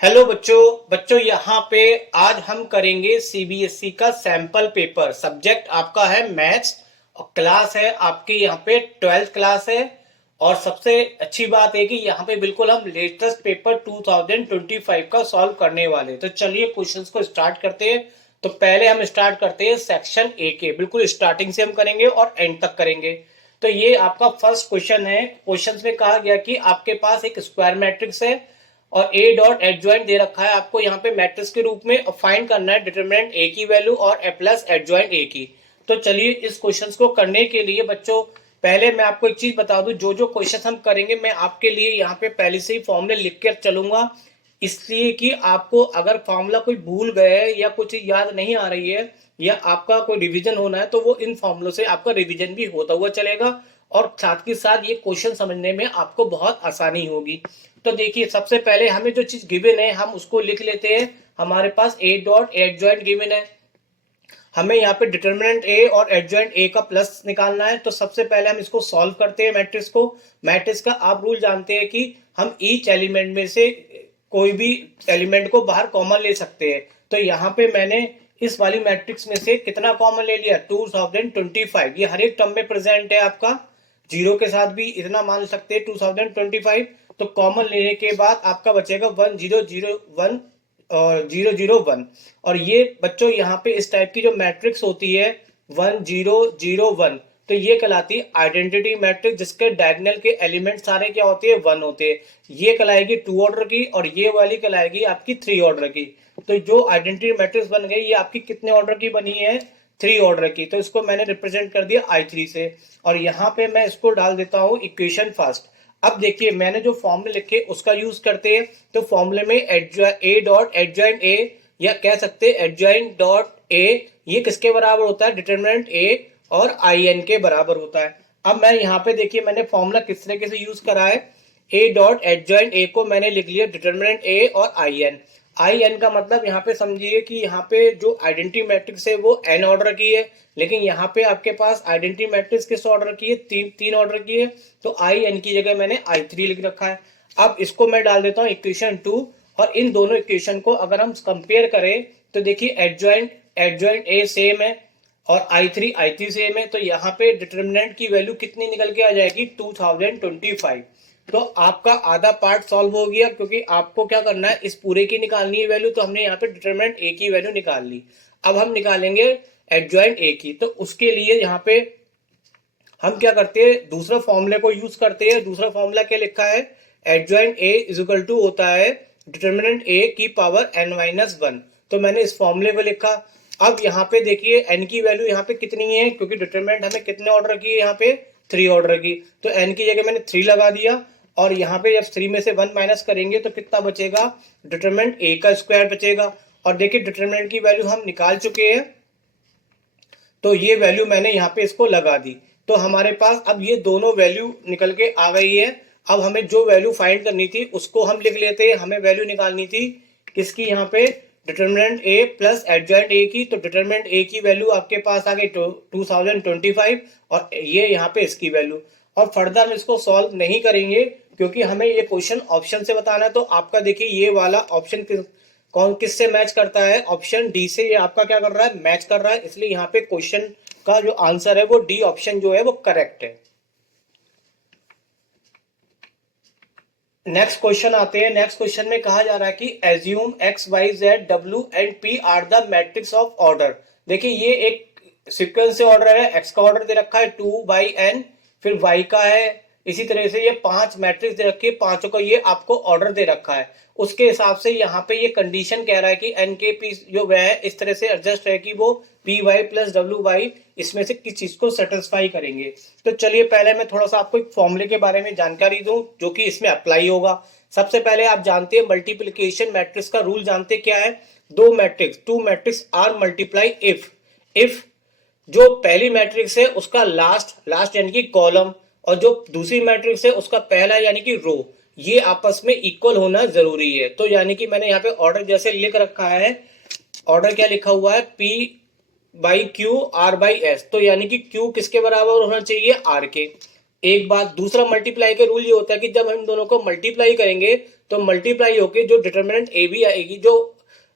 Hello बच्चों बच्चों यहाँ पे आज हम करेंगे सीबीएसई का सैंपल पेपर। सब्जेक्ट आपका है मैथ्स और क्लास है आपकी यहाँ पे 12th क्लास है। और सबसे अच्छी बात है कि यहाँ पे बिल्कुल हम लेटेस्ट पेपर 2025 का सॉल्व करने वाले हैं। तो चलिए क्वेश्चंस को स्टार्ट करते हैं। तो पहले हम स्टार्ट करते हैं सेक्शन ए के, बिल्कुल स्टार्टिंग से हम करेंगे और एंड तक करेंगे। तो ये आपका फर्स्ट क्वेश्चन है। क्वेश्चन में कहा गया कि आपके पास एक स्क्वायर मैट्रिक्स है और ए डॉट एडजॉइंट दे रखा है आपको यहाँ पे मैट्रिक्स के रूप में। फाइंड करना है डिटरमिनेंट ए की वैल्यू और ए प्लस एडजॉइंट ए की। तो चलिए इस क्वेश्चन को करने के लिए बच्चों पहले मैं आपको एक चीज बता दूं, जो जो क्वेश्चन हम करेंगे मैं आपके लिए यहाँ पे पहले से ही फॉर्मूले लिख कर चलूंगा, इसलिए कि आपको अगर फॉर्मूला कोई भूल गए या कुछ याद नहीं आ रही है या आपका कोई रिवीजन होना है तो वो इन फॉर्मूलों से आपका रिवीजन भी होता हुआ चलेगा और साथ के साथ ये क्वेश्चन समझने में आपको बहुत आसानी होगी। तो देखिए सबसे पहले हमें जो चीज गिवन है हम उसको लिख लेते हैं। हमारे पास ए डॉट एडजॉइंट गिवन है, हमें यहाँ पे डिटरमिनेंट ए और एडजॉइंट ए का प्लस निकालना है। तो सबसे पहले हम इसको सॉल्व करते हैं मैट्रिक्स को। मैट्रिक्स का आप रूल जानते हैं कि हम ईच एलिमेंट में से कोई भी एलिमेंट को बाहर कॉमन ले सकते हैं। तो यहाँ पे मैंने इस वाली मैट्रिक्स में से कितना कॉमन ले लिया, 2025। ये हर एक टर्म में प्रेजेंट है आपका, जीरो के साथ भी इतना मान सकते हैं 2025। तो कॉमन लेने के बाद आपका बचेगा 1001 और 001। और ये बच्चों यहाँ पे इस टाइप की जो मैट्रिक्स होती है 1001, तो ये कहलाती है आइडेंटिटी मैट्रिक्स, जिसके डायगोनल के एलिमेंट सारे क्या होते हैं, 1 होते हैं। ये कहलाएगी 2 ऑर्डर की और ये वाली कहलाएगी आपकी 3 ऑर्डर की। तो जो आइडेंटिटी मैट्रिक्स बन गई ये आपकी कितने ऑर्डर की बनी है, 3 ऑर्डर की। तो इसको मैंने रिप्रेजेंट कर दिया I3 से और यहाँ पे मैं इसको डाल देता हूँ इक्वेशन फर्स्ट। अब देखिए मैंने जो फॉर्मूले लिखे उसका यूज करते हैं। तो फॉर्मूले में ए डॉट एडजॉइंट ए या कह सकते हैं एडजॉइंट डॉट ए, ये किसके बराबर होता है, डिटरमिनेंट ए और आई एन के बराबर होता है। अब मैं यहाँ पे देखिए मैंने फॉर्मूला किस तरीके से यूज करा है। ए डॉट एडजॉइंट ए को मैंने लिख लिया डिटरमिनेंट ए और आई एन। आई एन का मतलब यहाँ पे समझिए कि यहाँ पे जो आइडेंटिटी मैट्रिक्स है वो एन ऑर्डर की है, लेकिन यहाँ पे आपके पास आइडेंटिटी मैट्रिक्स किस ऑर्डर की है, तीन ऑर्डर की है। तो आई एन की जगह मैंने I3 लिख रखा है। अब इसको मैं डाल देता हूँ इक्वेशन 2 और इन दोनों इक्वेशन को अगर हम कंपेयर करें तो देखिए एडजॉइंट ए सेम है और I3 सेम है। तो यहाँ पे डिटरमिनेंट की वैल्यू कितनी निकल के आ जाएगी, 2025। तो आपका आधा पार्ट सॉल्व हो गया, क्योंकि आपको क्या करना है, इस पूरे की निकालनी है वैल्यू। तो हमने यहाँ पे डिटरमिनेंट ए की वैल्यू निकाल ली। अब हम निकालेंगे एडजॉइंट ए की। तो उसके लिए यहाँ पे हम क्या करते हैं, दूसरे फॉर्मूले को यूज करते हैं। दूसरा फॉर्मूला क्या लिखा है, adjoint A is equal to होता है डिटरमिनेंट ए की पावर n-1। तो मैंने इस फॉर्मूले को लिखा। अब यहाँ पे देखिए n की वैल्यू यहाँ पे कितनी है, क्योंकि डिटरमिनेंट हमें कितने ऑर्डर की है, यहाँ पे 3 ऑर्डर की। तो n की जगह मैंने 3 लगा दिया और यहाँ पे जब 3 में से 1 माइनस करेंगे तो कितना बचेगा, डिटरमिनेंट ए का स्क्वायर बचेगा। और देखिए डिटरमिनेंट की वैल्यू हम निकाल चुके हैं, तो ये वैल्यू मैंने यहाँ पे इसको लगा दी। तो हमारे पास अब ये दोनों वैल्यू निकल के आ गई है। अब हमें जो वैल्यू फाइंड करनी थी उसको हम लिख लेते हैं। हमें वैल्यू निकालनी थी किसकी, यहाँ पे determinant A plus adjoint A की। तो डिटरमिनेंट ए की वैल्यू आपके पास आ गई 2025 और ये यहाँ पे इसकी वैल्यू। और फर्दर हम इसको सॉल्व नहीं करेंगे क्योंकि हमें ये क्वेश्चन ऑप्शन से बताना है। तो आपका देखिए ये वाला ऑप्शन कौन किससे मैच करता है, ऑप्शन डी से। ये आपका क्या कर रहा है, मैच कर रहा है, इसलिए यहाँ पे क्वेश्चन का जो आंसर है वो डी ऑप्शन जो है वो करेक्ट है। नेक्स्ट क्वेश्चन आते हैं। नेक्स्ट क्वेश्चन में कहा जा रहा है कि assume X Y Z W and P R the matrix of order. देखिए ये एक सीक्वेंस से ऑर्डर है, एक्स का ऑर्डर दे रखा है 2/n, फिर वाई का है, इसी तरह से ये 5 मैट्रिक्स दे रखी है, पांचों का ये आपको ऑर्डर दे रखा है। उसके हिसाब से यहाँ पे ये कंडीशन कह रहा है कि एन के पी जो वह है इस तरह से एडजस्ट है कि वो P Y plus W Y इसमें से किस चीज को सेटिस्फाई करेंगे। तो चलिए पहले मैं थोड़ा सा आपको एक फॉर्मूले के बारे में जानकारी दूं जो कि इसमें अप्लाई होगा। सबसे पहले आप जानते हैं मल्टीप्लीकेशन मैट्रिक्स का रूल जानते क्या है, two matrix are multiply if जो पहली मैट्रिक्स है उसका लास्ट यानी कि कॉलम और जो दूसरी मैट्रिक्स है उसका पहला यानी कि रो, ये आपस में इक्वल होना जरूरी है। तो यानी कि मैंने यहाँ पे ऑर्डर जैसे लिख रखा है, ऑर्डर क्या लिखा हुआ है, P by Q R by S. तो यानी कि Q किसके बराबर होना चाहिए, R के। एक बात, दूसरा मल्टीप्लाई का रूल ये होता है कि जब हम दोनों को मल्टीप्लाई करेंगे तो मल्टीप्लाई होके जो डिटर्मिनेंट ए बी आएगी, जो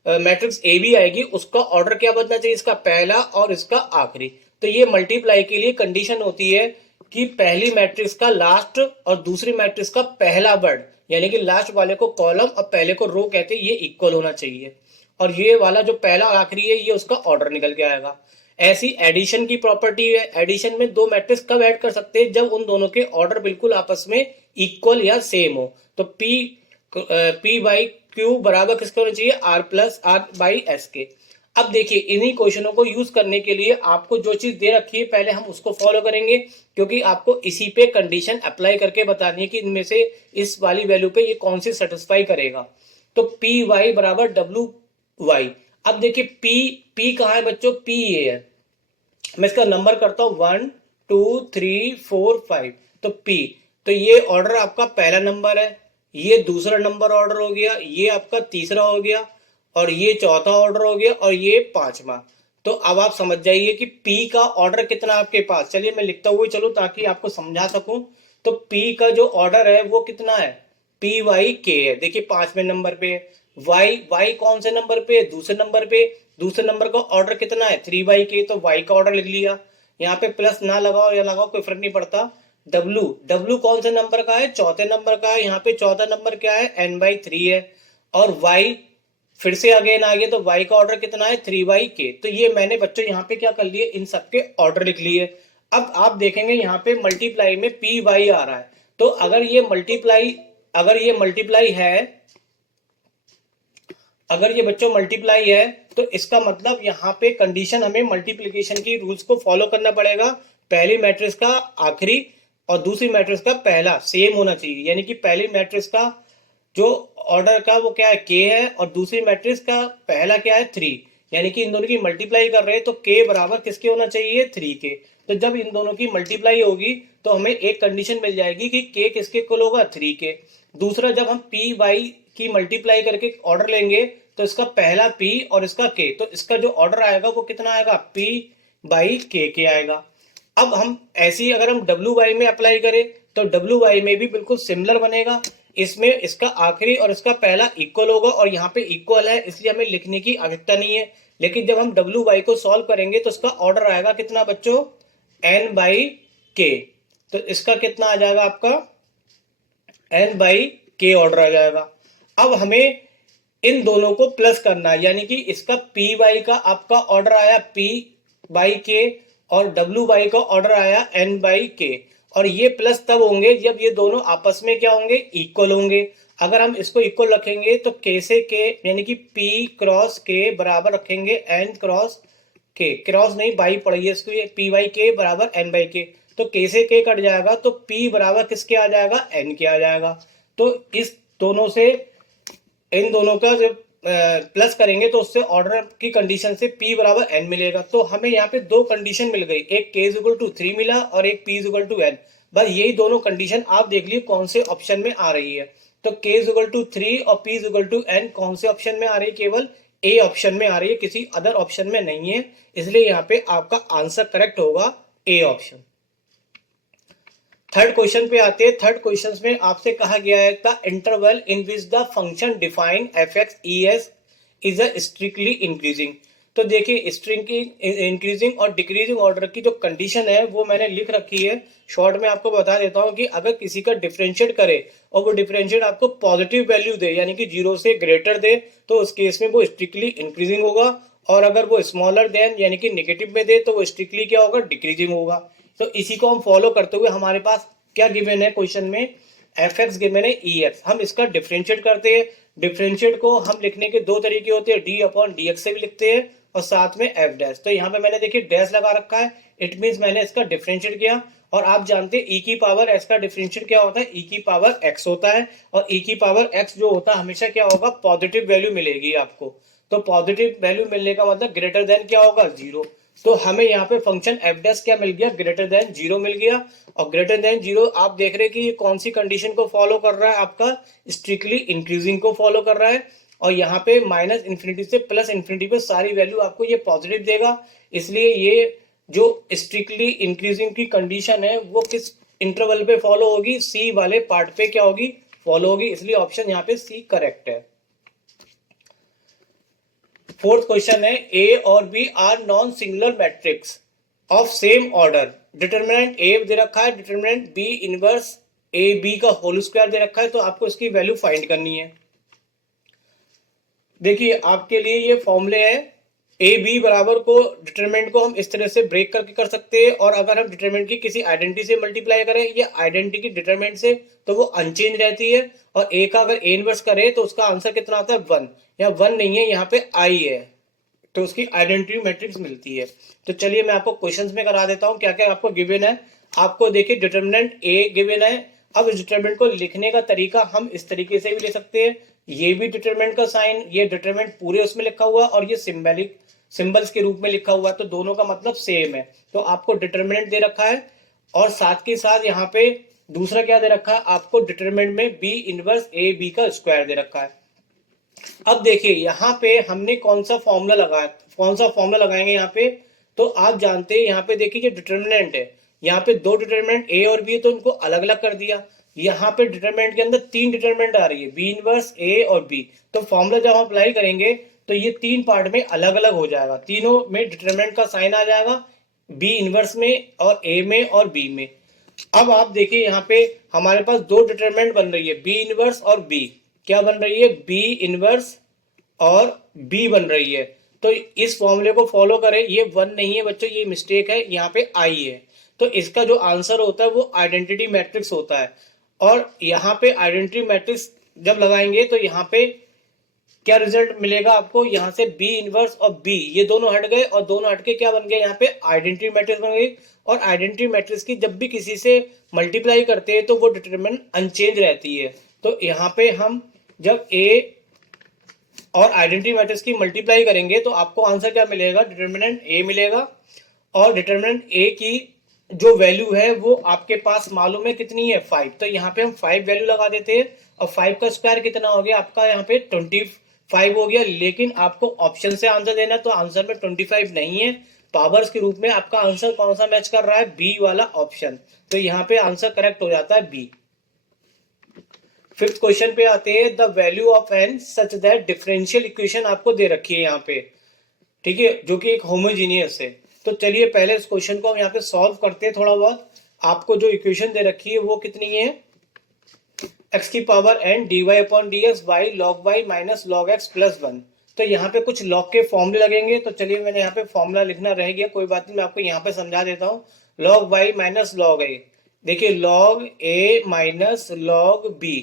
मैट्रिक्स ए बी आएगी, उसका ऑर्डर क्या बनना चाहिए, इसका पहला और इसका आखिरी। तो ये मल्टीप्लाई के लिए कंडीशन होती है कि पहली मैट्रिक्स का लास्ट और दूसरी मैट्रिक्स का पहला वर्ड, यानी कि लास्ट वाले को कॉलम और पहले को रो कहते हैं, ये इक्वल होना चाहिए। और ये वाला जो पहला और आखिरी है, ये उसका ऑर्डर निकल के आएगा। ऐसी एडिशन की प्रॉपर्टी है। एडिशन में दो मैट्रिक्स कब ऐड कर सकते हैं, जब उन दोनों के ऑर्डर बिल्कुल आपस में इक्वल या सेम हो। तो पी बाई क्यू बराबर किसके होना चाहिए, R plus R by S के। अब देखिए, इन्हीं क्वेश्चनों को यूज करने के लिए आपको जो चीज दे रखी है पहले हम उसको फॉलो करेंगे, क्योंकि आपको इसी पे कंडीशन अप्लाई करके बतानी है कि इनमें से इस वाली वैल्यू पे ये कौन सी सेटिस्फाई करेगा। तो पी वाई बराबर डब्ल्यू वाई। अब देखिए पी कहाँ है बच्चों, पी ये है। मैं इसका नंबर करता हूं 1 2 3 4 5। तो पी, तो ये ऑर्डर आपका पहला नंबर है, ये दूसरा नंबर ऑर्डर हो गया, ये आपका तीसरा हो गया, और ये चौथा ऑर्डर हो गया, और ये पांचवा। तो अब आप समझ जाइए कि पी का ऑर्डर कितना आपके पास। चलिए मैं लिखता हुआ चलो ताकि आपको समझा सकूं। तो पी का जो ऑर्डर है वो कितना है, पी वाई के है। देखिए 5वें नंबर पे है। वाई कौन से नंबर पे है, दूसरे नंबर पे। दूसरे नंबर का ऑर्डर कितना है, 3/k। तो वाई का ऑर्डर लिख लिया। यहाँ पे प्लस ना लगाओ या लगाओ कोई फर्क नहीं पड़ता। डब्लू कौन से नंबर का है, चौथे नंबर का है। यहाँ पे चौथा नंबर क्या है, n/3 है। और वाई फिर से अगेन आ गया, तो वाई का ऑर्डर कितना है, 3/k। तो ये मैंने बच्चों यहाँ पे क्या कर लिए, इन सबके ऑर्डर लिख लिए। अब आप देखेंगे यहाँ पे मल्टीप्लाई में पी वाई आ रहा है। तो अगर ये मल्टीप्लाई है, अगर ये बच्चों मल्टीप्लाई है, तो इसका मतलब यहाँ पे कंडीशन हमें मल्टीप्लिकेशन की रूल्स को फॉलो करना पड़ेगा। पहली मैट्रिक्स का आखिरी और दूसरी मैट्रिक्स का पहला सेम होना चाहिए। यानी कि पहली मैट्रिक्स का जो ऑर्डर का वो क्या है, के है, और दूसरी मैट्रिक्स का पहला क्या है, 3। यानी कि इन दोनों की मल्टीप्लाई कर रहे हैं तो के बराबर किसके होना चाहिए, 3 के। तो जब इन दोनों की मल्टीप्लाई होगी तो हमें एक कंडीशन मिल जाएगी कि के किसके इक्वल होगा, 3 के। दूसरा, जब हम पी वाई की मल्टीप्लाई करके ऑर्डर लेंगे तो इसका पहला पी और इसका के, तो इसका जो ऑर्डर आएगा वो कितना आएगा, पी बाई के आएगा। अब हम ऐसी अगर हम डब्ल्यू वाई में अप्लाई करें तो डब्ल्यू वाई में भी बिल्कुल सिमिलर बनेगा। इसमें इसका आखिरी और इसका पहला इक्वल होगा, और यहाँ पे इक्वल है इसलिए हमें लिखने की आवश्यकता नहीं है। लेकिन जब हम डब्ल्यू वाई को सॉल्व करेंगे तो इसका ऑर्डर आएगा कितना बच्चों, n/k। तो इसका कितना आ जाएगा आपका, n/k ऑर्डर आ जाएगा। अब हमें इन दोनों को प्लस करना है, यानी कि इसका पी वाई का आपका ऑर्डर आया p/k, और डब्ल्यू वाई का ऑर्डर आया n/k। और ये प्लस तब होंगे जब ये दोनों आपस में क्या होंगे, इक्वल होंगे। अगर हम इसको इक्वल रखेंगे तो k से k, यानी कि p क्रॉस k बराबर रखेंगे n क्रॉस k, क्रॉस नहीं बाई पड़ी है इसको, ये p/k बराबर n/k। तो k से k कट जाएगा तो p बराबर किसके आ जाएगा, n के आ जाएगा। तो इस दोनों से इन दोनों का जब प्लस करेंगे तो उससे ऑर्डर की कंडीशन से p बराबर n मिलेगा। तो हमें यहाँ पे दो कंडीशन मिल गई, एक k इक्वल टू 3 मिला और एक p इक्वल टू n। बस यही दोनों कंडीशन आप देख लीजिए कौन से ऑप्शन में आ रही है। तो k इक्वल टू 3 और p इक्वल टू n कौन से ऑप्शन में आ रही है, केवल ए ऑप्शन में आ रही है, किसी अदर ऑप्शन में नहीं है। इसलिए यहाँ पे आपका आंसर करेक्ट होगा ए ऑप्शन। थर्ड क्वेश्चन पे आते हैं। थर्ड क्वेश्चन में आपसे कहा गया है the interval in which the function define f(x)(es) is a strictly increasing. तो देखिए स्ट्रिंग की इंक्रीजिंग और डिक्रीजिंग ऑर्डर की जो कंडीशन है वो मैंने लिख रखी है। शॉर्ट में आपको बता देता हूं कि अगर किसी का डिफरेंशिएट करे और वो डिफरेंशिएट आपको पॉजिटिव वैल्यू दे, यानी कि 0 से ग्रेटर दे, तो उस केस में वो स्ट्रिक्टली इंक्रीजिंग होगा। और अगर वो स्मॉलर देन यानी कि नेगेटिव में दे तो वो स्ट्रिक्टली क्या होगा, डिक्रीजिंग होगा। तो इसी को हम फॉलो करते हुए हमारे पास क्या गिवन है क्वेश्चन में, f(x) गिवन है e(x). हम इसका डिफरेंशिएट करते हैं। डिफरेंशिएट को हम लिखने के दो तरीके होते हैं, d/dx से भी लिखते हैं और साथ में f'। तो यहाँ पे मैंने देखिए डैश लगा रखा है, इट मींस मैंने इसका डिफरेंशिएट किया। और आप जानते हैं e की पावर x का डिफरेंशिएट क्या होता है, e की पावर x होता है। और e की पावर x जो होता है हमेशा क्या होगा, पॉजिटिव वैल्यू मिलेगी आपको। तो पॉजिटिव वैल्यू मिलने का मतलब ग्रेटर देन क्या होगा, 0। तो हमें यहाँ पे फंक्शन f' क्या मिल गया, ग्रेटर देन 0 मिल गया। और ग्रेटर देन 0 आप देख रहे हैं कि ये कौन सी कंडीशन को फॉलो कर रहा है, आपका स्ट्रिक्टली इंक्रीजिंग को फॉलो कर रहा है। और यहाँ पे -∞ से +∞ पे सारी वैल्यू आपको ये पॉजिटिव देगा। इसलिए ये जो स्ट्रिक्टली इंक्रीजिंग की कंडीशन है वो किस इंटरवल पे फॉलो होगी, सी वाले पार्ट पे क्या होगी, फॉलो होगी, इसलिए ऑप्शन यहाँ पे सी करेक्ट है। फोर्थ क्वेश्चन है, ए और B are non singular matrix of same order, determinant A दे रखा है, determinant B inverse A B का होल स्क्वायर दे रखा है, तो आपको इसकी वैल्यू फाइंड करनी है। देखिए आपके लिए ये फॉर्मूले है, ए बी बराबर को डिटरमिनेंट को हम इस तरह से ब्रेक करके कर सकते हैं, और अगर हम डिटरमिनेंट की किसी आइडेंटिटी से मल्टीप्लाई करें या आइडेंटिटी की डिटरमिनेंट से तो वो अनचेंज रहती है, और ए का अगर ए इनवर्स करें तो उसका आंसर कितना आता है 1, यहाँ 1 नहीं है, यहाँ पे आई है, तो उसकी आइडेंटिटी मैट्रिक्स मिलती है। तो चलिए मैं आपको क्वेश्चंस में करा देता हूँ क्या क्या आपको गिवन है। आपको देखिए डिटरमिनेंट ए गिवन है, अब इस डिटरमिनेंट को लिखने का तरीका हम इस तरीके से भी ले सकते हैं, ये भी डिटरमिनेंट का साइन, ये डिटरमिनेंट पूरे उसमें लिखा हुआ और ये सिंबलिक सिंबल्स के रूप में लिखा हुआ है, तो दोनों का मतलब सेम है। तो आपको डिटरमिनेंट दे रखा है और साथ के साथ यहाँ पे दूसरा क्या दे रखा है, आपको डिटरमिनेंट में बी इनवर्स ए बी का स्क्वायर दे रखा है। अब देखिए यहाँ पे हमने कौन सा फॉर्मूला लगाया, कौन सा फॉर्मूला लगाएंगे यहाँ पे, तो आप जानते हैं यहाँ पे देखिए ये डिटरमिनेंट है, यहाँ पे दो डिटरमिनेंट ए और बी, तो इनको अलग अलग कर दिया। यहाँ पे डिटरमिनेंट के अंदर तीन डिटरमिनेंट आ रही है, बी इनवर्स ए और बी, तो फॉर्मूला जब हम अप्लाई करेंगे तो ये तीन पार्ट में अलग अलग हो जाएगा, तीनों में डिटरमिनेंट का साइन आ जाएगा, बी इनवर्स में और ए में और बी में। अब आप देखिए यहाँ पे हमारे पास दो डिटरमिनेंट बन रही है, बी इनवर्स और बी, क्या बन रही है, बी इनवर्स और बी बन रही है। तो इस फॉर्मूले को फॉलो करें, ये 1 नहीं है बच्चों, ये मिस्टेक है, यहाँ पे आई है, तो इसका जो आंसर होता है वो आइडेंटिटी मैट्रिक्स होता है। और यहाँ पे आइडेंटिटी मैट्रिक्स जब लगाएंगे तो यहाँ पे क्या रिजल्ट मिलेगा आपको, यहाँ से बी इनवर्स और बी ये दोनों हट गए, और दोनों हट के क्या बन गए, यहाँ पे आइडेंटिटी मैट्रिक्स बन गई। और आइडेंटिटी मैट्रिक्स की जब भी किसी से मल्टीप्लाई करते हैं तो वो डिटरमिनेंट अनचेंज रहती है। तो यहाँ पे हम जब ए और आइडेंटिटी मैट्रिक्स की मल्टीप्लाई करेंगे तो आपको आंसर क्या मिलेगा, डिटरमिनेंट ए मिलेगा, और डिटरमिनेंट ए की जो वैल्यू है वो आपके पास मालूम है कितनी है 5, तो यहाँ पे हम 5 वैल्यू लगा देते हैं, और 5 का स्क्वायर कितना हो गया आपका, यहाँ पे 25 हो गया। लेकिन आपको ऑप्शन से आंसर देना है, तो आंसर में 25 नहीं है, पावर्स के रूप में आपका आंसर कौन सा मैच कर रहा है, बी वाला ऑप्शन, तो यहाँ पे आंसर करेक्ट हो जाता है बी। फिफ्थ क्वेश्चन पे आते हैं, the value of N such that differential equation आपको दे रखी है यहाँ पे, ठीक है, जो कि एक होमोजीनियस है। तो चलिए पहले इस क्वेश्चन को हम यहाँ पे सॉल्व करते हैं थोड़ा बहुत। आपको जो इक्वेशन दे रखी है वो कितनी है, x की power n dy upon D X Y log Y minus log X plus 1। तो यहाँ पे कुछ लॉग के फॉर्मूले लगेंगे, तो चलिए मैंने यहाँ पे फॉर्मूला लिखना रह गया, कोई बात नहीं, मैं आपको यहाँ पे समझा देता हूँ। लॉग वाई माइनस लॉग ए, देखिए लॉग ए माइनस लॉग बी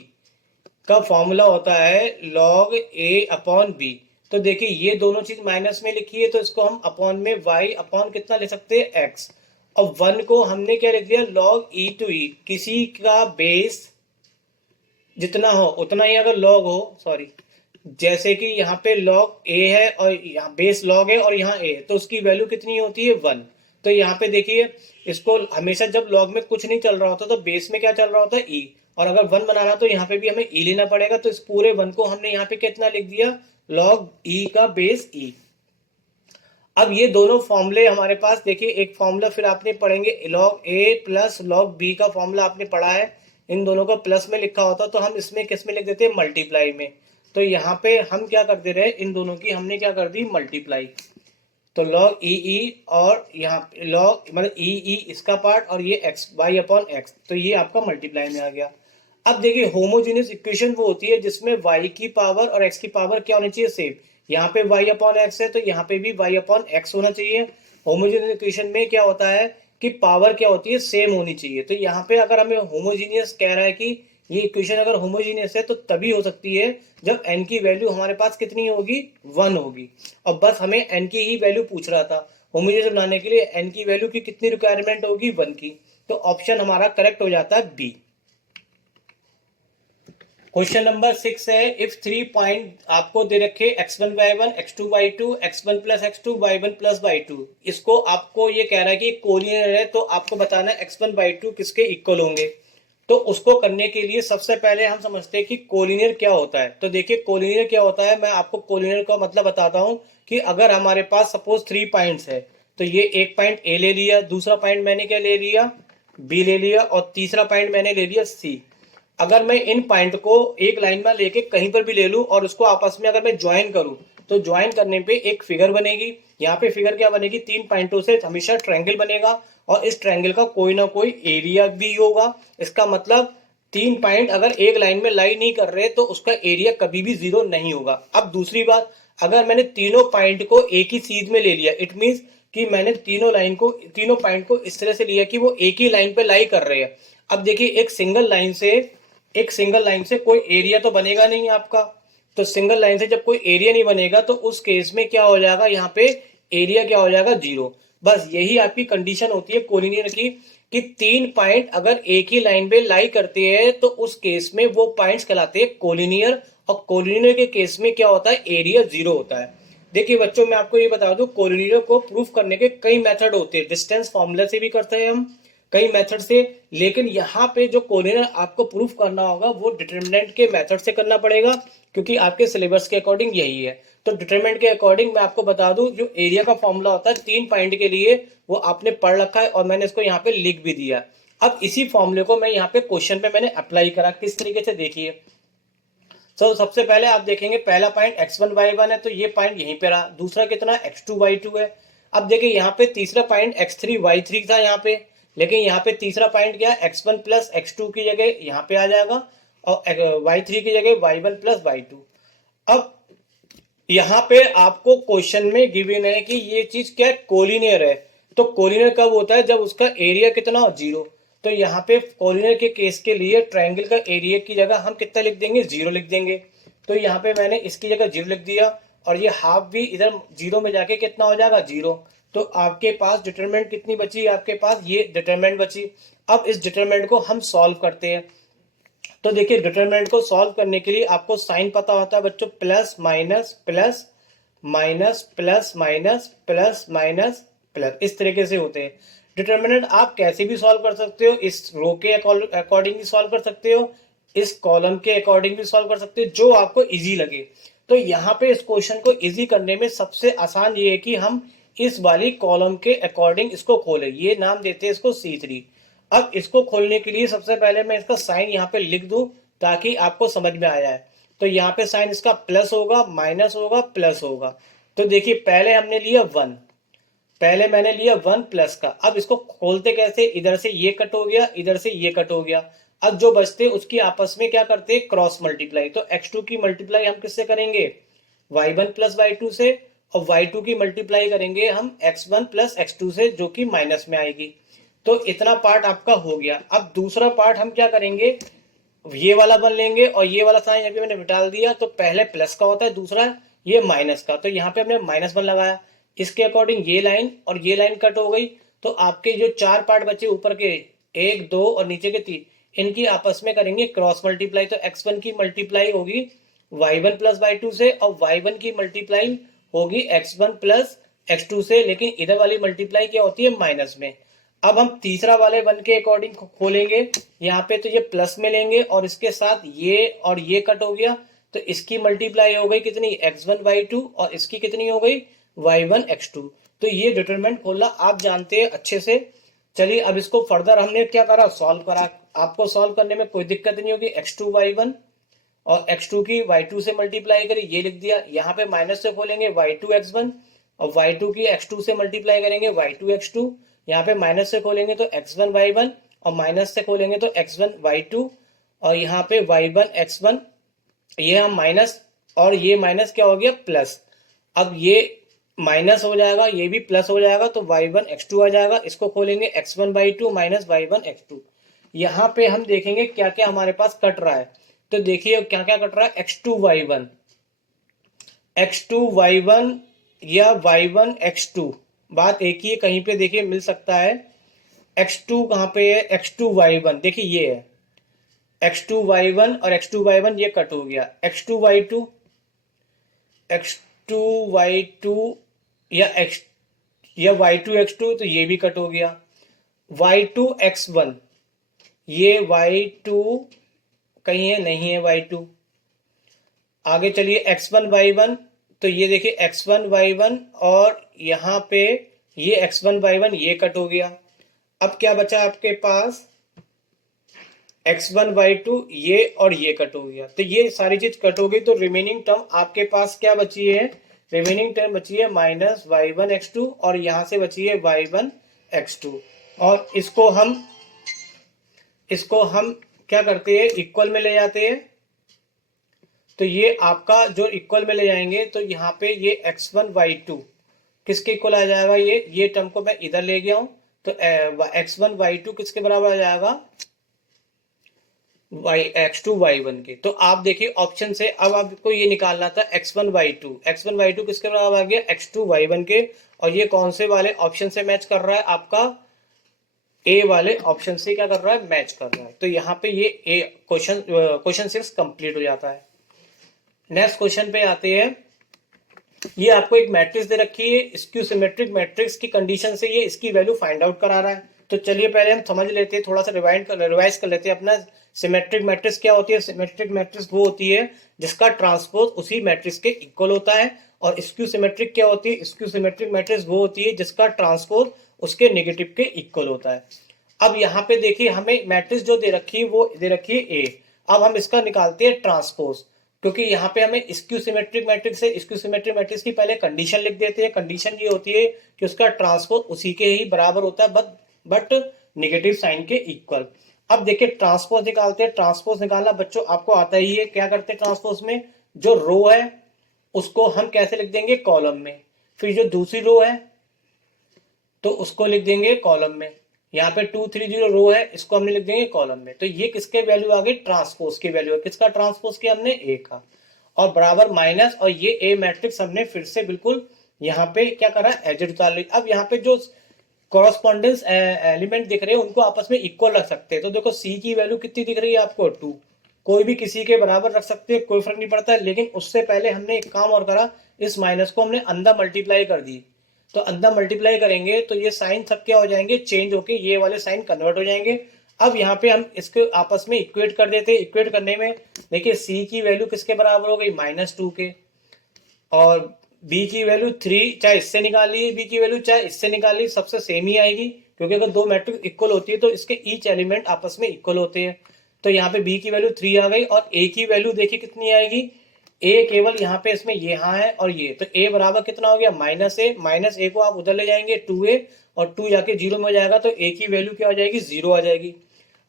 का फॉर्मूला होता है लॉग ए अपॉन बी। तो देखिए ये दोनों चीज माइनस में लिखी है, तो इसको हम अपॉन में y अपॉन कितना ले सकते हैं x, और 1 को हमने क्या लिख दिया, लॉग e टू e, किसी का बेस जितना हो उतना ही अगर लॉग हो, सॉरी, जैसे कि यहाँ पे लॉग a है और यहाँ बेस लॉग है और यहाँ a है, तो उसकी वैल्यू कितनी होती है 1। तो यहाँ पे देखिए इसको हमेशा जब लॉग में कुछ नहीं चल रहा होता तो बेस में क्या चल रहा होता है e, और अगर 1 बनाना तो यहाँ पे भी हमें e लेना पड़ेगा, तो इस पूरे 1 को हमने यहाँ पे कितना लिख दिया, लॉग e का बेस e। अब ये दोनों फॉर्मूले हमारे पास, देखिए एक फॉर्मूला फिर आपने पढ़ेंगे log a plus log b का फॉर्मूला आपने पढ़ा है, इन दोनों का प्लस में लिखा होता, तो हम इसमें किस में लिख देते हैं, मल्टीप्लाई में। तो यहाँ पे हम क्या कर दे रहे, इन दोनों की हमने क्या कर दी, मल्टीप्लाई। तो लॉग ई और यहाँ लॉग मतलब ई इसका पार्ट और ये एक्स वाई अपॉन एक्स, तो ये आपका मल्टीप्लाई में आ गया। अब देखिए होमोजीनियस इक्वेशन वो होती है जिसमें y की पावर और x की पावर क्या होनी चाहिए, सेम। यहाँ पे y अपॉन एक्स है तो यहाँ पे भी y अपॉन एक्स होना चाहिए। होमोजीनियस इक्वेशन में क्या होता है कि पावर क्या होती है, सेम होनी चाहिए। तो यहाँ पे अगर हमें होमोजीनियस कह रहा है कि ये इक्वेशन अगर होमोजीनियस है तो तभी हो सकती है जब n की वैल्यू हमारे पास कितनी होगी, 1 होगी। और बस हमें n की ही वैल्यू पूछ रहा था, होमोजीनियस बनाने के लिए n की वैल्यू की कितनी रिक्वायरमेंट होगी, 1 की। तो ऑप्शन हमारा करेक्ट हो जाता है बी। क्वेश्चन नंबर 6 है, इफ 3 पॉइंट आपको दे रखे x1 y1 x2 y2 x1 plus x2 y1 plus y2, इसको आपको ये कह रहा है कि कोलिनियर है, तो आपको बताना है x1 y2 किसके इक्वल होंगे। तो उसको करने के लिए सबसे पहले हम समझते हैं कि कोलिनियर क्या होता है। तो देखिए कोलिनियर क्या होता है, मैं आपको कोलिनियर का मतलब बताता हूँ कि अगर हमारे पास सपोज 3 पॉइंट्स है, तो ये एक पॉइंट ए ले लिया, दूसरा पॉइंट मैंने क्या ले लिया, बी ले लिया, और तीसरा पॉइंट मैंने ले लिया सी। अगर मैं इन पॉइंट को एक लाइन में लेके कहीं पर भी ले लूं और उसको आपस में अगर मैं ज्वाइन करूं, तो ज्वाइन करने पे एक फिगर बनेगी। यहाँ पे फिगर क्या बनेगी, 3 पॉइंटों से हमेशा ट्रायंगल बनेगा और इस ट्रायंगल का कोई ना कोई एरिया भी होगा। इसका मतलब 3 पॉइंट अगर एक लाइन में लाई नहीं कर रहे तो उसका एरिया कभी भी 0 नहीं होगा। अब दूसरी बात, अगर मैंने तीनों पॉइंट को एक ही सीध में ले लिया, इट मीन्स कि मैंने तीनों पॉइंट को इस तरह से लिया कि वो एक ही लाइन पे लाई कर रहे हैं। अब देखिए एक सिंगल लाइन से कोई एरिया तो बनेगा नहीं आपका। तो सिंगल लाइन से जब कोई एरिया नहीं बनेगा तो उस केस में क्या हो जाएगा, यहाँ पे एरिया क्या हो जाएगा, 0। बस यही आपकी कंडीशन होती है कोलिनियर की, कि 3 पॉइंट अगर एक ही लाइन पे लाई करते हैं तो उस केस में वो पॉइंट्स कहलाते हैं कोलिनियर। और कोलिनियर के केस में क्या होता है, एरिया 0 होता है। देखिए बच्चों, मैं आपको ये बता दूं, कोलिनियर को प्रूफ करने के कई मेथड होते हैं। डिस्टेंस फॉर्मूला से भी करते हैं हम, कई मेथड से। लेकिन यहाँ पे जो कोलिनियर आपको प्रूफ करना होगा वो डिटरमिनेंट के मेथड से करना पड़ेगा, क्योंकि आपके सिलेबस के अकॉर्डिंग यही है। तो डिटरमिनेंट के अकॉर्डिंग मैं आपको बता दूं, जो एरिया का फॉर्मूला होता है 3 पॉइंट के लिए, वो आपने पढ़ रखा है और मैंने इसको यहाँ पे लिख भी दिया। अब इसी फॉर्मूले को मैं यहाँ पे क्वेश्चन पे मैंने अप्लाई करा, किस तरीके से देखिए। सबसे पहले आप देखेंगे, पहला पॉइंट x1 y1 है, तो ये पॉइंट यहीं पे रहा। दूसरा कितना, x2 y2 है। अब देखिए यहाँ पे तीसरा पॉइंट x3 y3 था यहाँ पे, लेकिन यहाँ पे तीसरा पॉइंट क्या है, x1 प्लस x2 की जगह यहाँ पे आ जाएगा और y3 की जगह y1 प्लस y2। अब यहाँ पे आपको क्वेश्चन में गिवन है कि ये चीज क्या है, कोलिनियर है। तो कोलिनियर कब होता है, जब उसका एरिया कितना हो, 0। तो यहाँ पे कोलिनियर के केस के लिए ट्रायंगल का एरिया की जगह हम कितना लिख देंगे, 0 लिख देंगे। तो यहाँ पे मैंने इसकी जगह 0 लिख दिया और ये हाफ भी इधर 0 में जाके कितना हो जाएगा, 0। तो आपके पास डिटरमिनेंट कितनी बची, आपके पास ये डिटरमिनेंट बची। अब इस डिटरमिनेंट को हम सॉल्व करते हैं। तो देखिए, डिटरमिनेंट को सॉल्व करने के लिए आपको साइन पता होता है बच्चों, plus minus plus minus plus minus plus minus plus, इस तरीके से होते हैं। डिटरमिनेंट आप कैसे भी सॉल्व कर सकते हो, इस रो के अकॉर्डिंग भी सॉल्व कर सकते हो, इस कॉलम के अकॉर्डिंग भी सॉल्व कर सकते हो, जो आपको इजी लगे। तो यहाँ पे इस क्वेश्चन को इजी करने में सबसे आसान ये है कि हम इस वाली कॉलम के अकॉर्डिंग इसको खोलें। ये नाम देते हैं इसको C3। अब इसको खोलने के लिए सबसे पहले मैं इसका साइन यहाँ पे लिख दूं ताकि आपको समझ में आ जाए। तो यहाँ पे साइन इसका प्लस होगा, माइनस होगा, प्लस होगा। तो देखिए, पहले हमने लिया 1, पहले मैंने लिया 1 प्लस का। अब इसको खोलते कैसे, इधर से ये कट हो गया, इधर से ये कट हो गया। अब जो बचते उसकी आपस में क्या करते हैं, क्रॉस मल्टीप्लाई। तो x2 की मल्टीप्लाई हम किससे करेंगे, y1 प्लस y2 से, और y2 की मल्टीप्लाई करेंगे हम x1 प्लस x2 से, जो कि माइनस में आएगी। तो इतना पार्ट आपका हो गया। अब दूसरा पार्ट हम क्या करेंगे, ये वाला बन लेंगे और ये वाला साइन अभी मैंने बिटाल दिया। तो पहले प्लस का होता है, दूसरा ये माइनस का। तो यहाँ पे हमने -1 लगाया। इसके अकॉर्डिंग ये लाइन और ये लाइन कट हो गई। तो आपके जो 4 पार्ट बचे ऊपर के, 1 2 और नीचे के 3, इनकी आपस में करेंगे क्रॉस मल्टीप्लाई। तो x1 की मल्टीप्लाई होगी y1 प्लस y2 से और y1 की मल्टीप्लाई होगी x1 प्लस x2 से। लेकिन इधर वाली मल्टीप्लाई क्या होती है, माइनस में। अब हम तीसरा वाले 1 के अकॉर्डिंग खोलेंगे। यहाँ पे तो ये प्लस में लेंगे और इसके साथ ये और ये कट हो गया। तो इसकी मल्टीप्लाई हो गई कितनी, x1 y2, और इसकी कितनी हो गई, y1 x2। तो ये डिटरमिनेंट खोलना आप जानते हैं अच्छे से। चलिए, अब इसको फर्दर हमने क्या करा, सॉल्व करा। आपको सॉल्व करने में कोई दिक्कत नहीं होगी। x2 y1 और x2 की y2 से मल्टीप्लाई करी, ये लिख दिया। यहाँ पे माइनस से खोलेंगे y2 x1 और y2 की x2 से मल्टीप्लाई करेंगे y2 x2। यहाँ पे माइनस से खोलेंगे तो x1 y1 और माइनस से खोलेंगे तो x1 y2 और यहाँ पे y1 x1। ये हम माइनस और ये माइनस क्या हो गया, प्लस। अब ये माइनस हो जाएगा, ये भी प्लस हो जाएगा, तो y1 x2 आ जाएगा। इसको खोलेंगे x1 y2 minus y1 x2। यहाँ पे हम देखेंगे क्या क्या हमारे पास कट रहा है। तो देखिए क्या क्या कट रहा है, x2 y1 या y1 x2, बात एक ही है। कहीं पे देखिए मिल सकता है। x2 कहाँ पे है, x2 y1, देखिए ये है x2 y1 और x2 y1 ये कट हो गया। x2 y2 या y2 x2, तो ये भी कट हो गया। y2 x1, ये y2 कहीं है, नहीं है y2। आगे चलिए x1 y1, तो ये देखिए x1 y1 और यहाँ पे ये x1 y1 ये कट हो गया। अब क्या बचा आपके पास, x1 y2 ये और ये कट हो गया, तो ये सारी चीज कट हो गई, तो रिमेनिंग टर्म आपके पास क्या बची है, रिमेनिंग टर्म बची है -y1 x2 और यहां से बची है y1 x2। और इसको हम क्या करते हैं, इक्वल में ले जाते हैं। तो ये आपका जो इक्वल में ले जाएंगे तो यहाँ पे ये x1 y2 किसके इक्वल आ जाएगा, ये टर्म को मैं इधर ले गया हूं, तो x1 y2 किसके बराबर आ जाएगा, x2 y1 के। तो आप देखिए ऑप्शन से अब आपको ये निकालना था x1 y2 किसके बराबर आ गया, x2 y1 के। और ये कौन से वाले ऑप्शन से मैच कर रहा है, आपका ए वाले ऑप्शन से क्या कर रहा है, मैच कर रहा है। तो यहाँ पे ये ए क्वेश्चन 6 कंप्लीट हो जाता है। नेक्स्ट क्वेश्चन पे आते हैं। ये आपको एक मैट्रिक्स दे रखी है, स्क्यू सिमेट्रिक मैट्रिक्स की कंडीशन से ये इसकी वैल्यू फाइंड आउट करा रहा है। तो चलिए पहले हम समझ लेते हैं, थोड़ा सा रिवाइज कर लेते हैं अपना। सिमेट्रिक मैट्रिक्स क्या होती है, सिमेट्रिक मैट्रिक्स वो होती है जिसका ट्रांसपोज उसी मैट्रिक्स के इक्वल होता है। और स्क्यू सिमेट्रिक क्या होती है, स्क्यू सिमेट्रिक मैट्रिक्स वो होती है जिसका ट्रांसपोज उसके नेगेटिव के इक्वल होता है। अब यहाँ पे देखिए हमें मैट्रिक्स जो दे रखी है वो दे रखी है ए। अब हम इसका निकालते हैं ट्रांसपोज, क्योंकि यहाँ पे हमें स्क्यू सिमेट्रिक मैट्रिक्स है, स्क्यू सिमेट्रिक मैट्रिक्स की पहले कंडीशन लिख देते हैं। कंडीशन ये होती है कि उसका ट्रांसपोज उसी के ही बराबर होता है, बट नेगेटिव साइन के इक्वल। अब देखिए ट्रांसपोज निकालते हैं। ट्रांसपोज निकालना बच्चों आपको आता ही है। क्या करते हैं ट्रांसपोज में, जो रो है उसको हम कैसे लिख देंगे, कॉलम में। फिर जो दूसरी रो है तो उसको लिख देंगे कॉलम में। यहाँ पे 2 3 0 रो है, इसको हमने लिख देंगे कॉलम में। तो ये किसके वैल्यू आ गई, ट्रांसपोज की वैल्यू है। किसका ट्रांसपोज किया हमने, ए का। और बराबर माइनस, और ये ए मैट्रिक्स हमने फिर से बिल्कुल यहाँ पे क्या करा, एजेड उतार ली। अब यहाँ पे जो कॉरस्पॉन्डेंस एलिमेंट दिख रहे हैं उनको आपस में इक्वल रख सकते हैं। तो देखो सी की वैल्यू कितनी दिख रही है आपको, 2। कोई भी किसी के बराबर रख सकते हैं, कोई फर्क नहीं पड़ता है। लेकिन उससे पहले हमने एक काम और करा, इस माइनस को हमने अंदर मल्टीप्लाई कर दी। तो अंदर मल्टीप्लाई करेंगे तो ये साइन सब क्या हो जाएंगे, चेंज होके ये वाले साइन कन्वर्ट हो जाएंगे। अब यहाँ पे हम इसके आपस में इक्वेट कर देते हैं। इक्वेट करने में देखिए सी की वैल्यू किसके बराबर हो गई, -2 के। और बी की वैल्यू 3, चाहे इससे निकाल ली बी की वैल्यू, चाहे इससे निकाल ली, सबसे सेम ही आएगी। क्योंकि अगर दो मैट्रिक्स इक्वल होती है तो इसके ईच एलिमेंट आपस में इक्वल होते हैं। तो यहाँ पे बी की वैल्यू 3 आ गई। और ए की वैल्यू देखिए कितनी आएगी, ए केवल यहाँ पे इसमें यहाँ है और ये, तो ए बराबर कितना हो गया, -a को आप उधर ले जाएंगे 2a, और 2 जाके 0 में हो जाएगा, तो a की वैल्यू क्या हो जाएगी, 0 आ जाएगी।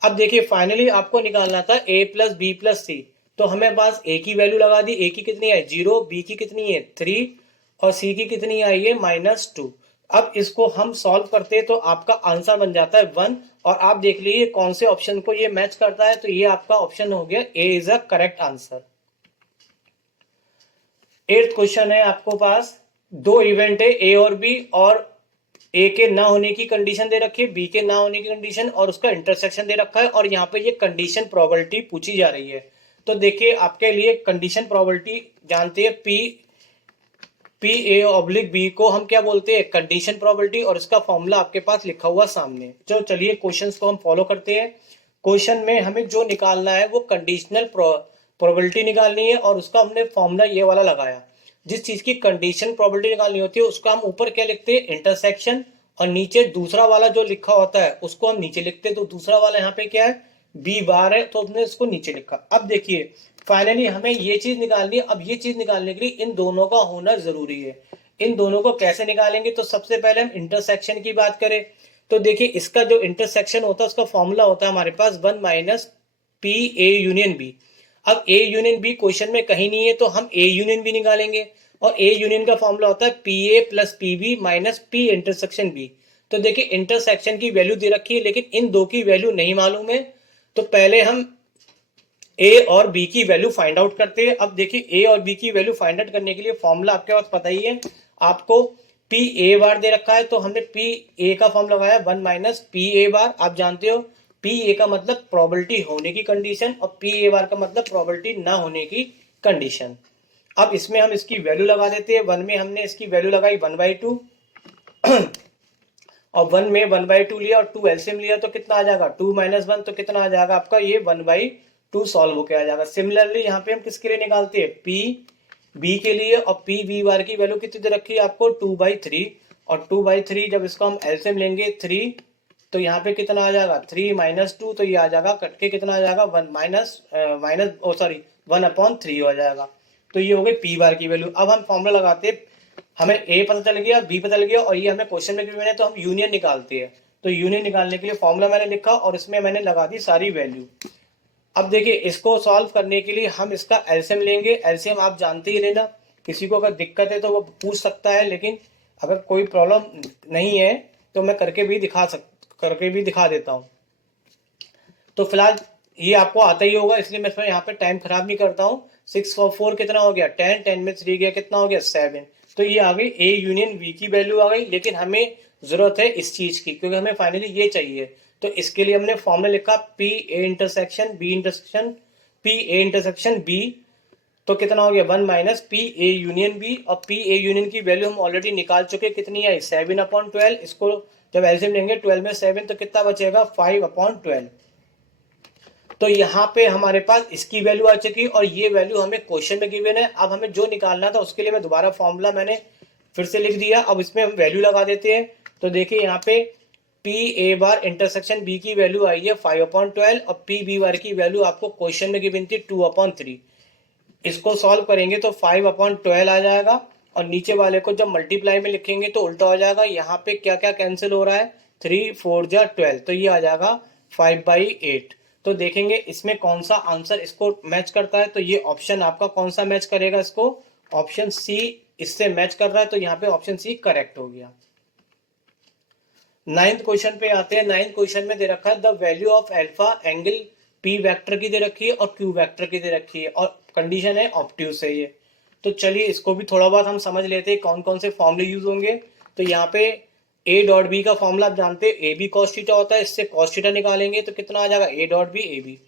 अब देखिए फाइनली आपको निकालना था a + b + c। तो हमें पास a की वैल्यू लगा दी, a की कितनी है 0, b की कितनी है 3 और c की कितनी आई है -2। अब इसको हम सॉल्व करते हैं तो आपका आंसर बन जाता है 1। और आप देख लीजिए कौन से ऑप्शन को ये मैच करता है, तो ये आपका ऑप्शन हो गया, A is a correct answer. 8th question है आपको पास। दो इवेंट है ए और बी, और ए के ना होने की कंडीशन दे रखी है, बी के ना होने की कंडीशन, और उसका इंटरसेक्शन दे रखा है। और यहाँ पे ये कंडीशन प्रोबेबिलिटी पूछी जा रही है। तो देखिए आपके लिए कंडीशन प्रोबेबिलिटी जानते हैं, पी ए ऑब्लिक बी को हम क्या बोलते हैं, कंडीशन प्रोबेबिलिटी। और इसका फॉर्मूला आपके पास लिखा हुआ सामने। तो चलिए क्वेश्चंस को हम फॉलो करते हैं। क्वेश्चन में हमें जो निकालना है वो कंडीशनल प्रोबेबिलिटी निकालनी है, और उसका हमने फॉर्मूला ये वाला लगाया। जिस चीज की कंडीशन प्रोबेबिलिटी निकालनी होती है उसका हम ऊपर क्या लिखते हैं, इंटरसेक्शन, और नीचे दूसरा वाला जो लिखा होता है उसको हम नीचे लिखते हैं। तो दूसरा वाला यहाँ पे क्या है, बी बार है, तो हमने इसको नीचे लिखा। अब देखिए फाइनली हमें ये चीज निकालनी है। अब ये चीज निकालने के लिए इन दोनों का होना जरूरी है। इन दोनों को कैसे निकालेंगे, तो सबसे पहले हम इंटरसेक्शन की बात करें तो देखिए इसका जो इंटरसेक्शन होता है उसका फॉर्मूला होता है हमारे पास 1 - पी ए यूनियन बी। अब ए यूनियन बी क्वेश्चन में कहीं नहीं है, तो हम ए यूनियन बी निकालेंगे। और ए यूनियन का फॉर्मूला होता है P A + P B - P intersection B. तो देखिए इंटरसेक्शन की वैल्यू दे रखी है, लेकिन इन दो की वैल्यू नहीं मालूम है। तो पहले हम ए और बी की वैल्यू फाइंड आउट करते हैं। अब देखिए ए और बी की वैल्यू फाइंड आउट करने के लिए फॉर्मूला आपके पास पता ही है, आपको पी ए बार दे रखा है, तो हमने पी ए का फॉर्म लगाया 1 - पी ए बार। आप जानते हो पी ए का मतलब प्रोबेबिलिटी होने की कंडीशन, और पी ए बार का मतलब प्रोबेबिलिटी ना होने की कंडीशन। अब इसमें हम इसकी वैल्यू लगा देते हैं। 1 में हमने इसकी वैल्यू लगाई 1/2, और 1 में 1/2 लिया और 2 एलसीएम लिया, तो कितना आ जाएगा 2 - 1, तो कितना आ जाएगा आपका ये 1/2 सॉल्व होके आ जाएगा। सिमिलरली यहाँ पे हम किसके लिए निकालते हैं, पी बी के लिए, और पी बी बार की वैल्यू कितनी दे रखी है आपको 2/3, और 2/3 जब इसको हम एलसीएम लेंगे 3 तो यहाँ पे कितना आ जाएगा 3 माइनस 2, तो ये आ जाएगा कट के कितना आ जाएगा 1 माइनस माइनस ओ सॉरी 1/3 हो जाएगा। तो ये हो गई पी बार की वैल्यू। अब हम फॉर्मूला लगाते हैं, हमें ए पता चल गया, बी पता चल गया, और ये हमें क्वेश्चन में गिवन है तो हम यूनियन निकालते हैं। तो यूनियन निकालने के लिए फॉर्मूला मैंने लिखा और इसमें मैंने लगा दी सारी वैल्यू। अब देखिए इसको सॉल्व करने के लिए हम इसका एलसीएम लेंगे। एलसीएम आप जानते ही लेना, किसी को अगर दिक्कत है तो वो पूछ सकता है, लेकिन अगर कोई प्रॉब्लम नहीं है तो मैं करके भी दिखा देता हूँ। तो फिलहाल ये आपको आता ही होगा, इसलिए मैं यहाँ पे टाइम खराब नहीं करता हूँ। 6 और 4 कितना हो गया 10, 10 में 3 गया कितना हो गया 7। तो ये आ गई ए यूनियन बी की वैल्यू आ गई, लेकिन हमें जरूरत है इस चीज की, क्योंकि हमें फाइनली ये चाहिए। तो इसके लिए हमने फॉर्मूला लिखा पी ए इंटरसेक्शन बी। तो कितना हो गया 1 minus P A union B, और पी ए यूनियन की वैल्यू हम ऑलरेडी निकाल चुके, कितनी आई 7/12। इसको जब एलसीएम लेंगे 12 में 7 तो कितना बचेगा 5/12। तो यहाँ पे हमारे पास इसकी वैल्यू आ चुकी और ये वैल्यू हमें क्वेश्चन में गिवन है। अब हमें जो निकालना था उसके लिए मैं दोबारा फॉर्मूला मैंने फिर से लिख दिया। अब इसमें हम वैल्यू लगा देते हैं। तो देखिए यहाँ पे P A bar intersection B की वैल्यू आई है 5/12 और पी बी बार की वैल्यू आपको क्वेश्चन में गिवन थी 2/3। इसको सॉल्व करेंगे तो 5/12 आ जाएगा, और नीचे वाले को जब मल्टीप्लाई में लिखेंगे तो उल्टा हो जाएगा। यहाँ पे क्या क्या कैंसिल हो रहा है 3 4 जा 12, तो ये आ जाएगा 5/8। तो देखेंगे इसमें कौन सा आंसर इसको मैच करता है। तो ये ऑप्शन आपका कौन सा मैच करेगा इसको, ऑप्शन सी इससे मैच कर रहा है, तो यहाँ पे ऑप्शन सी करेक्ट हो गया। 9th क्वेश्चन पे आते हैं। 9th क्वेश्चन में दे रखा है the value of alpha angle P vector की दे रखी है और क्यू वेक्टर की दे रखी है, और कंडीशन है ऑब्ट्यूज है ये। तो चलिए इसको भी थोड़ा बहुत हम समझ लेते हैं कौन कौन से फॉर्मूले यूज होंगे। तो यहाँ पे ए डॉट बी का फॉर्मूला आप जानते हैं, ए बी कॉस थीटा होता है, इससे कॉस थीटा निकालेंगे तो कितना आ जाएगा A dot B A B.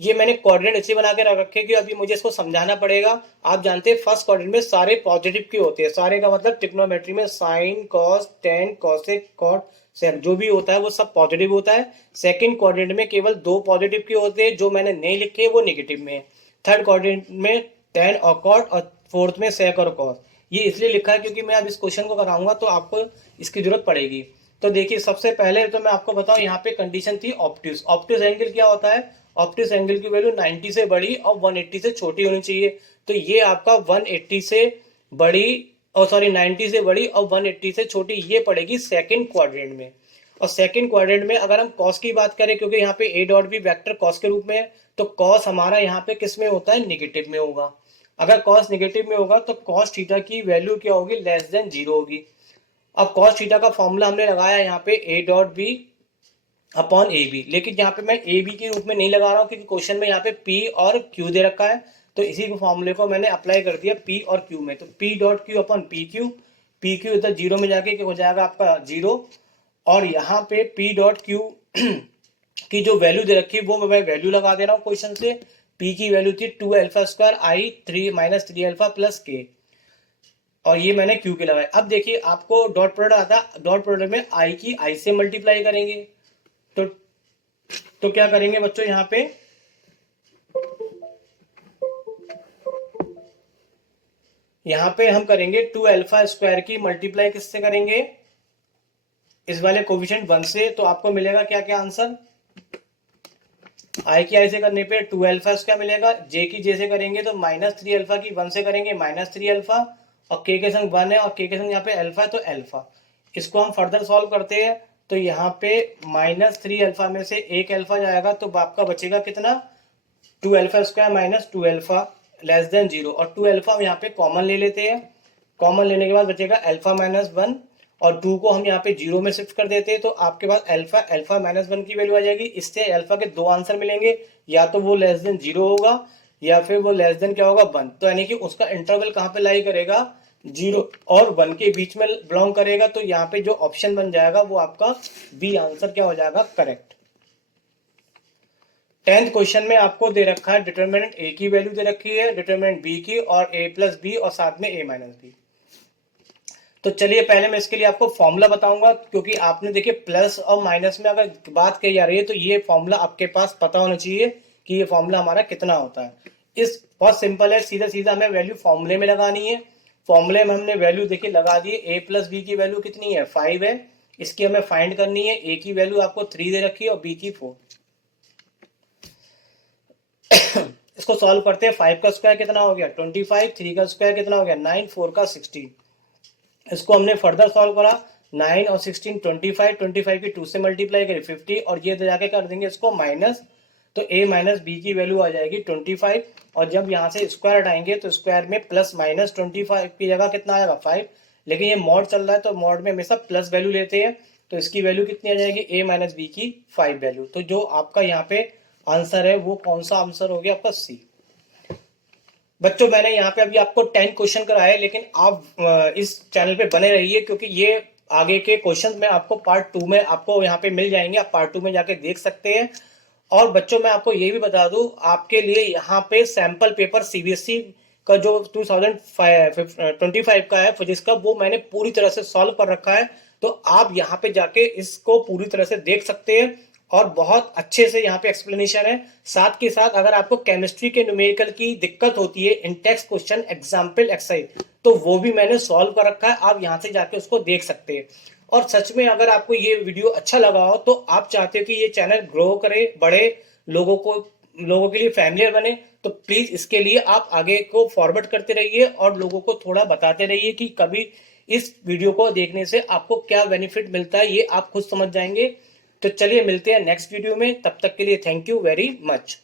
ये मैंने कोऑर्डिनेट ऐसे बना के रख रखे कि अभी मुझे इसको समझाना पड़ेगा। आप जानते हैं फर्स्ट कोऑर्डिनेट में सारे पॉजिटिव के होते हैं, सारे का मतलब ट्रिग्नोमेट्री में sine cos tan cosec cot sec जो भी होता है वो सब पॉजिटिव होता है। सेकंड कोऑर्डिनेट में केवल 2 पॉजिटिव के होते हैं, जो मैंने नहीं लिखे वो नेगेटिव में है। थर्ड कोऑर्डिनेट में टेन और कॉट, और फोर्थ में सेक और कॉस। ये इसलिए लिखा है क्योंकि मैं अब इस क्वेश्चन को कराऊंगा तो आपको इसकी जरूरत पड़ेगी। तो देखिए सबसे पहले तो मैं आपको बताऊं, यहाँ पे कंडीशन थी ऑब्ट्यूज। ऑब्ट्यूज एंगल क्या होता है, ऑब्ट्यूज एंगल की वैल्यू 90 से बड़ी और 180 से छोटी होनी चाहिए। तो ये आपका 180 से बड़ी और सॉरी 90 से बड़ी और 180 से छोटी ये पड़ेगी सेकंड क्वाड्रेंट में। और सेकंड क्वाड्रेंट में अगर हम कॉस की बात करें, क्योंकि यहाँ पे A dot B vector cos के रूप में है, तो कॉस हमारा यहाँ पे किस में होता है नेगेटिव में होगा। अगर कॉस नेगेटिव में होगा तो कॉस थीटा की वैल्यू क्या होगी लेस देन 0 होगी। अब कॉस थीटा का फॉर्मूला हमने लगाया यहाँ पे A dot B upon A B, लेकिन यहाँ पे मैं ए बी के रूप में नहीं लगा रहा हूँ क्योंकि क्वेश्चन में यहाँ पे पी और क्यू दे रखा है। तो इसी फॉर्मूले को मैंने अप्लाई कर दिया पी और क्यू में। तो P dot Q upon P Q इधर 0 में जाके हो जाएगा आपका 0, और यहाँ पे पी डॉट क्यू की जो वैल्यू दे रखी है वो मैं वैल्यू लगा दे रहा हूँ क्वेश्चन से। पी की वैल्यू थी 2 अल्फा स्क्वायर आई 3 माइनस 3 अल्फा प्लस के, और ये मैंने क्यू के लगाए। अब देखिए आपको डॉट प्रोडक्ट आता है, डॉट प्रोडक्ट में आई की आई से मल्टीप्लाई करेंगे। तो क्या करेंगे बच्चों, यहाँ पे हम करेंगे 2 अल्फा स्क्वायर की मल्टीप्लाई किससे करेंगे, इस वाले कोफिशिएंट 1 से। तो आपको मिलेगा क्या क्या आंसर, आई की आई से करने पे 2 अल्फा स्क्वायर मिलेगा, जे की जे से करेंगे तो माइनस 3 अल्फा की 1 से करेंगे माइनस 3 अल्फा, और के संग 1 है और के संग यहाँ पे अल्फा है तो अल्फा। इसको हम फर्दर सॉल्व करते हैं। तो यहाँ पे माइनस 3 अल्फा में से 1 अल्फा जाएगा तो आपका बचेगा कितना 2 alpha square minus 2 alpha less than 0, और 2 अल्फा हम यहाँ पे कॉमन ले लेते हैं। कॉमन लेने के बाद बचेगा अल्फा माइनस 1, और 2 को हम यहाँ पे 0 में शिफ्ट कर देते हैं। तो आपके पास अल्फा माइनस 1 की वैल्यू आ जाएगी। इससे अल्फा के 2 आंसर मिलेंगे, या तो वो लेस देन 0 होगा या फिर वो लेस देन क्या होगा 1। तो यानी कि उसका इंटरवल कहाँ पे लाई करेगा 0 और 1 के बीच में बिलोंग करेगा। तो यहाँ पे जो ऑप्शन बन जाएगा वो आपका बी आंसर क्या हो जाएगा करेक्ट। 10th क्वेश्चन में आपको दे रखा है डिटरमिनेंट ए की वैल्यू दे रखी है, डिटरमिनेंट बी की, और ए प्लस बी और साथ में ए माइनस बी। तो चलिए पहले मैं इसके लिए आपको फॉर्मूला बताऊंगा, क्योंकि आपने देखिए प्लस और माइनस में अगर बात कही जा रही है तो ये फॉर्मूला आपके पास पता होना चाहिए कि ये फॉर्मूला हमारा कितना होता है। इस बहुत सिंपल है, सीधा सीधा हमें वैल्यू फॉर्मूले में लगानी है। फॉर्मूले में हमने वैल्यू देखिए लगा दी, ए प्लस बी की वैल्यू कितनी है 5 है, इसकी हमें फाइंड करनी है। ए की वैल्यू आपको 3 दे रखी है और बी की 4। इसको सॉल्व करते हैं। 5 का स्क्वायर कितना हो गया 25, 3 का स्क्वायर कितना हो गया 9, 4 का 16। इसको हमने फर्दर सॉल्व करा। 9 और 16 25, 25 की 2 से मल्टीप्लाई करी 50 और ये जाके कर देंगे इसको माइनस। तो a माइनस बी की वैल्यू आ जाएगी 25 और जब यहाँ से स्क्वायर हटाएंगे तो स्क्वायर में प्लस माइनस 25 की जगह कितना आएगा 5। लेकिन ये मॉड चल रहा है तो मॉड में हमेशा प्लस वैल्यू लेते हैं। तो इसकी वैल्यू कितनी आ जाएगी a माइनस बी की 5 वैल्यू। तो जो आपका यहाँ पे आंसर है वो कौन सा आंसर हो गया आपका सी। बच्चों मैंने यहाँ पे अभी आपको 10 क्वेश्चन कराए, लेकिन आप इस चैनल पे बने रहिए क्योंकि ये आगे के क्वेश्चन में आपको पार्ट 2 में आपको यहाँ पे मिल जाएंगे। आप पार्ट 2 में जाके देख सकते हैं। और बच्चों मैं आपको ये भी बता दूं, आपके लिए यहाँ पे सैंपल पेपर सीबीएसई का जो 2025 का है फिजिक्स का, वो मैंने पूरी तरह से सॉल्व कर रखा है। तो आप यहाँ पे जाके इसको पूरी तरह से देख सकते हैं और बहुत अच्छे से यहाँ पे एक्सप्लेनेशन है। साथ के साथ अगर आपको केमिस्ट्री के न्यूमेरिकल की दिक्कत होती है, इन टेक्स्ट क्वेश्चन एग्जाम्पल एक्सरसाइज, तो वो भी मैंने सॉल्व कर रखा है। आप यहाँ से जाके उसको देख सकते हैं। और सच में अगर आपको ये वीडियो अच्छा लगा हो तो आप चाहते हो कि ये चैनल ग्रो करे, बढ़े, लोगों के लिए फैमिलियर बने, तो प्लीज इसके लिए आप आगे को फॉरवर्ड करते रहिए और लोगों को थोड़ा बताते रहिए कि कभी इस वीडियो को देखने से आपको क्या बेनिफिट मिलता है, ये आप खुद समझ जाएंगे। तो चलिए मिलते हैं नेक्स्ट वीडियो में, तब तक के लिए थैंक यू वेरी मच।